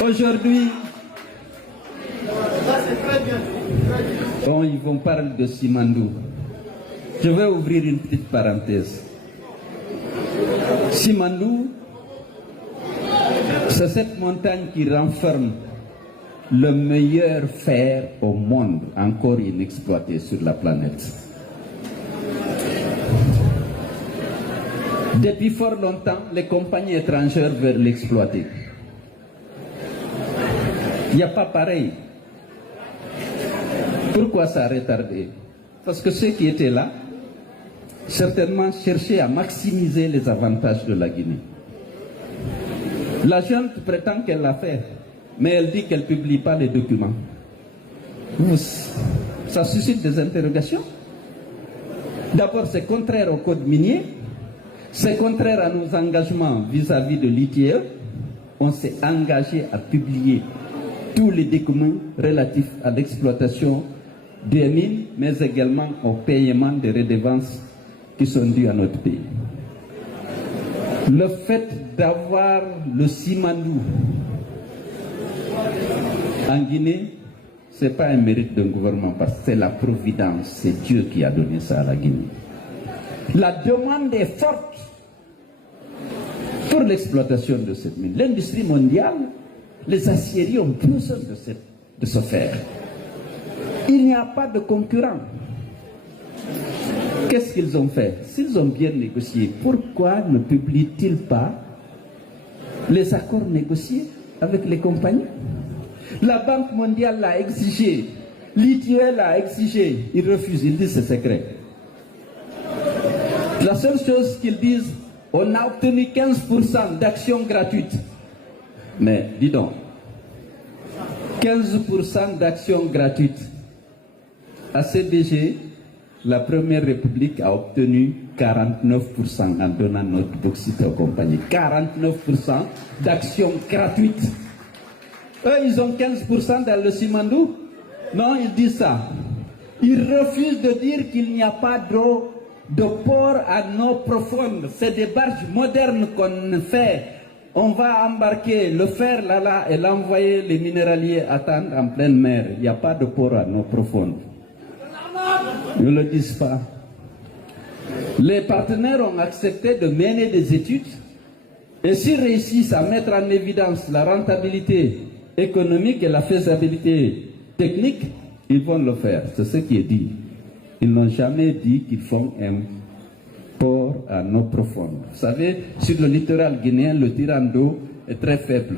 Aujourd'hui, ils vont parler de Simandou. Je vais ouvrir une petite parenthèse. Simandou, c'est cette montagne qui renferme le meilleur fer au monde encore inexploité sur la planète. Depuis fort longtemps, les compagnies étrangères veulent l'exploiter. Il n'y a pas pareil. Pourquoi ça a retardé? Parce que ceux qui étaient là, certainement cherchaient à maximiser les avantages de la Guinée. La junte prétend qu'elle l'a fait, mais elle dit qu'elle ne publie pas les documents. Ça suscite des interrogations. D'abord, c'est contraire au code minier, c'est contraire à nos engagements vis-à-vis de l'ITIE. On s'est engagé à publier tous les documents relatifs à l'exploitation des mines, mais également au paiement des redevances qui sont dues à notre pays. Le fait d'avoir le Simandou en Guinée, ce n'est pas un mérite d'un gouvernement, parce que c'est la providence, c'est Dieu qui a donné ça à la Guinée. La demande est forte pour l'exploitation de cette mine. L'industrie mondiale, les aciéries ont besoin de ce fer. Il n'y a pas de concurrent. Qu'est-ce qu'ils ont fait? S'ils ont bien négocié, pourquoi ne publient-ils pas les accords négociés avec les compagnies? La Banque mondiale l'a exigé, l'ITIE l'a exigé, ils refusent, ils disent c'est secret. La seule chose qu'ils disent, on a obtenu 15% d'actions gratuites. Mais dis donc, 15% d'actions gratuites. À CBG, la Première République a obtenu 49% en donnant notre bauxite aux compagnies. 49% d'actions gratuites. Eux, ils ont 15% dans le Simandou. Non, ils disent ça. Ils refusent de dire qu'il n'y a pas d'eau de port à eau profonde. C'est des barges modernes qu'on fait. On va embarquer le fer là et l'envoyer les minéraliers attendre en pleine mer. Il n'y a pas de port à eau profonde. Ils ne le disent pas. Les partenaires ont accepté de mener des études et s'ils réussissent à mettre en évidence la rentabilité économique et la faisabilité technique, ils vont le faire. C'est ce qui est dit. Ils n'ont jamais dit qu'ils font un port à eau profonde. Vous savez, sur le littoral guinéen, le tirant d'eau est très faible.